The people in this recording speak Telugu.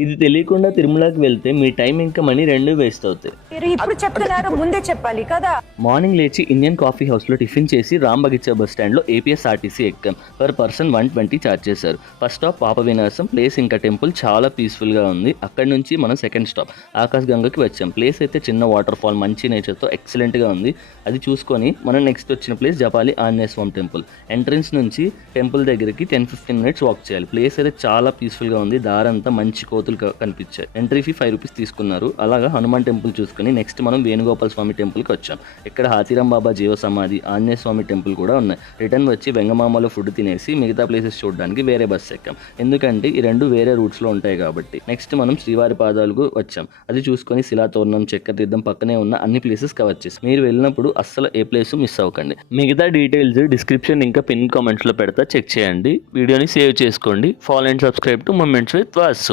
ఇది తెలియకుండా తిరుమలకి వెళ్తే మీ టైం ఇంకా మనీ రెండు వేస్ట్ అవుతాయి. మీరు ఇప్పుడు చెప్తున్నారు, ముందే చెప్పాలి కదా. మార్నింగ్ లేచి ఇండియన్ కాఫీ హౌస్లో టిఫిన్ చేసి రామ్ బగిచా బస్ స్టాండ్లో ఏపీఎస్ఆర్టీసీ ఎక్కాం. పర్ పర్సన్ 120 ఛార్జ్ చేశారు. ఫస్ట్ స్టాప్ పాప వినాశం ప్లేస్, ఇంకా టెంపుల్ చాలా పీస్ఫుల్గా ఉంది. అక్కడి నుంచి మనం సెకండ్ స్టాప్ ఆకాశ్ గంగకి వచ్చాం. ప్లేస్ అయితే చిన్న వాటర్ ఫాల్, మంచి నేచర్తో ఎక్సలెంట్గా ఉంది. అది చూసుకొని మనం నెక్స్ట్ వచ్చిన ప్లేస్ జపాలి ఆంజనేయ స్వామి టెంపుల్. ఎంట్రన్స్ నుంచి టెంపుల్ దగ్గరికి 10-15 మినిట్స్ వాక్ చేయాలి. ప్లేస్ అయితే చాలా పీస్ఫుల్గా ఉంది. దారంతా మంచి కోతులు కనిపించాయి. ఎంట్రీ ఫీ 5 రూపీస్ తీసుకున్నారు. అలాగా హనుమాన్ టెంపుల్ చూసుకుని నెక్స్ట్ మనం వేణుగోపాల స్వామి టెంపుల్కి వచ్చాం. ఇక్కడ హాతీరాం బాబా జీవ సమాధి, ఆంజనేయ స్వామి టెంపుల్ కూడా ఉన్నాయి. రిటర్న్ వచ్చి వెంగమామలో ఫుడ్ తినేసి మిగతా ప్లేసెస్ చూడడానికి వేరే బస్ ఎక్కాం. ఎందుకంటే ఈ రెండు వేరే రూట్స్లో ఉంటాయి కాబట్టి. నెక్స్ట్ మనం శ్రీవారి పాదాలకు వచ్చాం. అది చూసుకొని శిలాతోరణం, చక్రతీర్థం పక్కనే ఉన్న అన్ని ప్లేసెస్ కవర్ చేసి మీరు వెళ్ళినప్పుడు అస్సలు ఏ ప్లేస్ మిస్ అవ్వకండి. మిగతా డీటెయిల్స్ డిస్క్రిప్షన్ ఇంకా పిన్ కామెంట్స్లో పెడతా, చెక్ చేయండి. వీడియోని సేవ్ చేసుకోండి. Follow and subscribe to moments with Vasu.